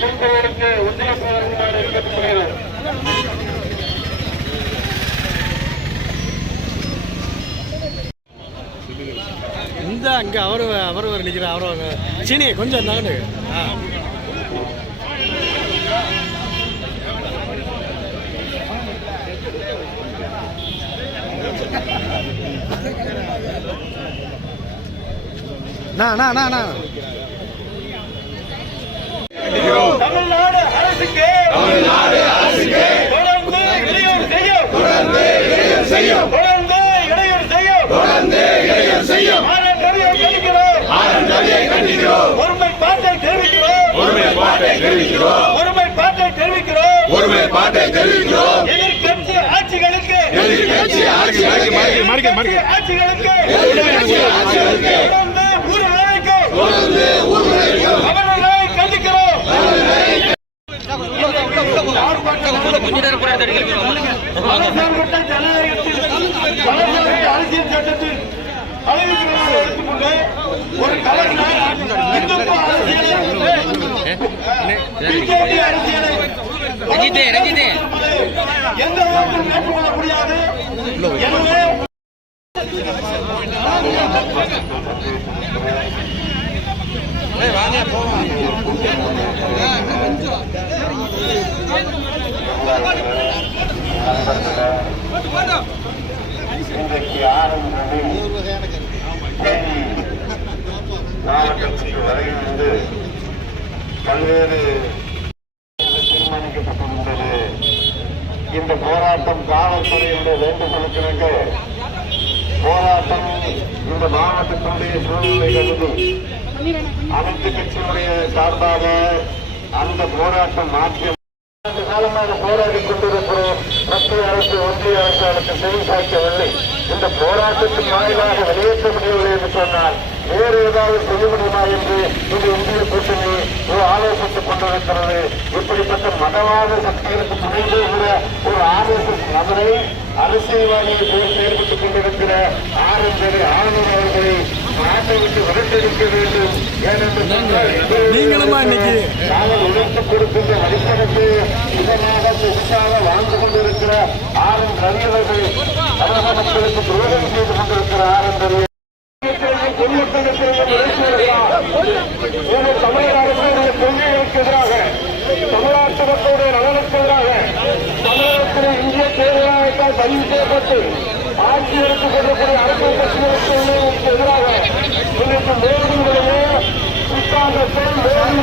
பெண்களுக்கு உத்தரவாதமாக இருக்கப்படுகிறது. இந்த அங்கே அவர் நிற்கிற அவரை சீனி கொஞ்சம் நகண்டு. தமிழ்நாடு அரசுக்கு தொடர்ந்து இடையூறு செய்யும் ஒருமைப்பாட்டை தெரிவிக்கிறோம். எதிர்க்கட்சி ஆட்சிகளுக்கு அவர்களை கண்டிக்கிறோம். அரசியல் சட்டத்தில் எடுத்துக்கொண்டு ஒரு கலைஞர் இந்துத்துவ பிஜேபி அரசியலை எந்த வகையிலும் ஏற்றுக்கொள்ள முடியாது. எனவே இன்றைக்கு 6 மாவட்டத்திற்கு வருகிறது பல்வேறு தீர்மானிக்கப்பட்டிருந்தது. இந்த போராட்டம் காவல்துறையுடைய வேண்டுகோளுக்கு போராட்டம் இந்த மாவட்டத்தினுடைய சூழ்நிலை கருதி அனைத்து கட்சியினுடைய சார்பாக அந்த போராட்டம் மாற்றி காலமாக போராடி கொண்டிருக்கிறோம். மத்திய அரசு ஒன்றிய அரசு அதற்கு செவி சாய்க்கவில்லை. இந்த போராட்டத்தின் வாயிலாக வெளியேற்ற முடியவில்லை என்று சொன்னால் வேறு ஏதாவது செய்ய முடியுமா என்று இந்த இந்திய கூட்டணி ஆலோசித்துக் கொண்டிருக்கிறது. இப்படிப்பட்ட மதவாத சக்திகளுக்கு துணைந்து ஒரு RSS நபரை அரசியல்வாதியை போல் செயல்பட்டுக் கொண்டிருக்கிற ஆளுநர் அவர்களை நாட்டை விட்டு விரட்டடிக்க வேண்டும். நாங்கள் உழைத்துக் கொடுக்கின்ற வழிபடத்து இதனாக சொத்தாக வாழ்ந்து கொண்டிருக்கிற ரவி அவர்கள் தமிழக மக்களுக்கு துரோகம் செய்து கொண்டிருக்கிற ரவி தமிழக அரசுடைய கொள்கைகளுக்கு எதிராக தமிழ்நாட்டு மக்களுடைய நலனுக்கு எதிராக தமிழகத்தில் இந்திய தேர்தலாகத்தால் பதிவு செய்யப்பட்டு ஆட்சி எடுத்துக் கொள்ளக்கூடிய அரசியல் கட்சிகளுக்கு எதிராக இன்றைக்கு மோடியுடைய புத்தாண்டத்தை மோடி